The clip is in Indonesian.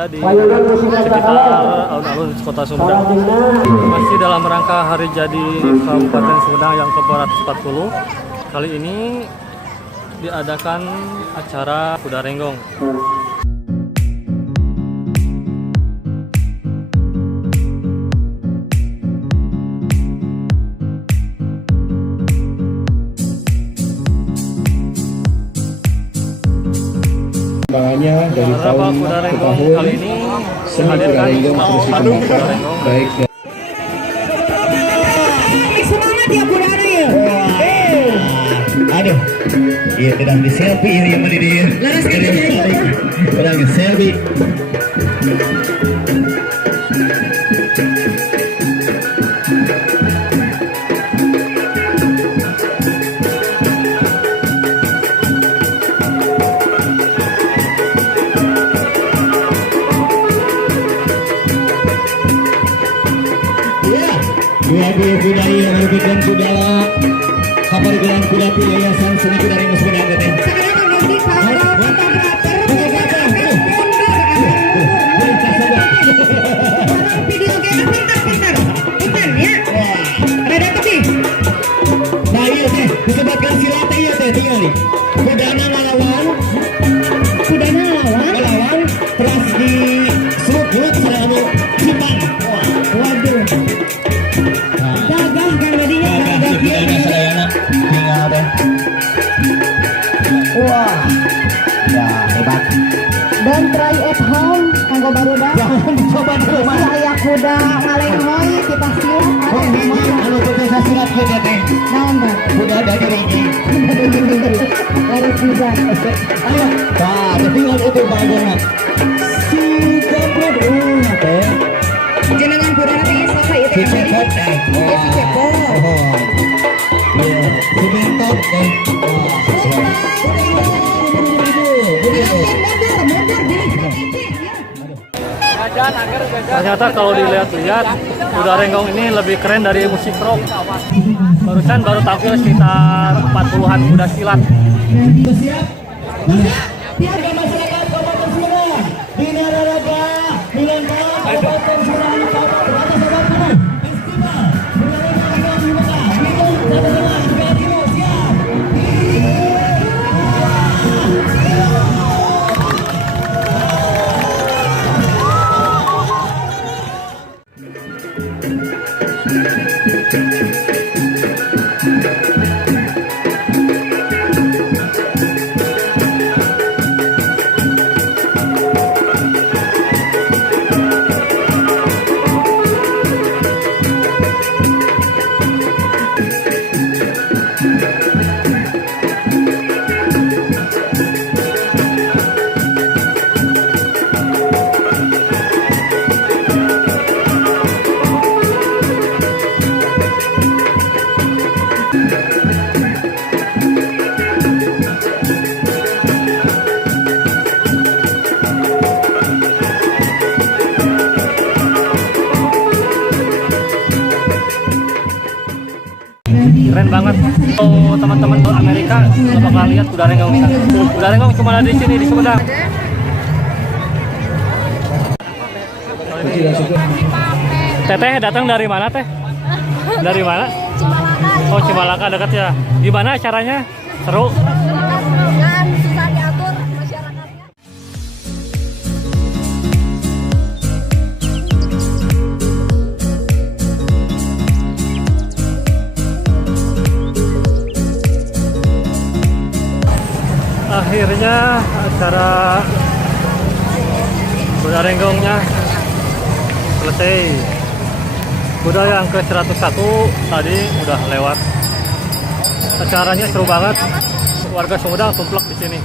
berada di sekitar alun-alun Kota Sumedang. Masih dalam rangka Hari Jadi Kabupaten Sumedang yang ke-440. Kali ini diadakan acara kuda renggong. Perkembangannya dari tahun ke tahun kali ini seni kuda renggong terus dikembangkan baik semangat ya budara ya. aduh iya sedang di selfie ini yang dia sedang di selfie. Dua budaya yang merupakan kuda kabar gelang kuda Yayasan Seni Kuda Renggong Sumedang katanya. Sekarang nanti kalau video game pintar ya. Rada tepi. Nah iya teh, disebutkan silat iya teh tinggal nih. Kudana ngelawan, terus di serut selama simpan. Waduh. Dagang kan jadinya Wah, ya hebat. dan try at home kanggo barudak. Jangan dicoba di rumah. Aya kuda ngalenghoy kita silat. Anu bisa silat kuda teh. Naon teh? Kuda dari rinci. Dari pisan. Ayo, nah, tinggal itu bagiannya. Si kampret teh. Jenengan kuda nanti saka itu. Si cepot teh. Si cepot. Si bentot teh. Ternyata kalau dilihat-lihat kuda renggong ini lebih keren dari musik rock. Barusan baru tampil sekitar 40-an kuda silat. Siap? Tiada masyarakat Kabupaten Sumedang. Bina Raga, Milan Kabupaten Sumedang, Kabupaten Sumedang, Festival. Keren banget. Oh, teman-teman di Amerika nggak bakal lihat kuda renggong ini. Kuda renggong cuma ada di sini di Sumedang. Teteh datang dari mana teh? Dari mana? Cimalaka. Oh, Cimalaka dekat ya. Gimana acaranya? Seru? Kan susah diatur masyarakatnya. Akhirnya acara kuda renggongnya selesai. Kuda yang ke-101 tadi udah lewat. Acaranya seru banget. Warga Sumedang tumplek di sini.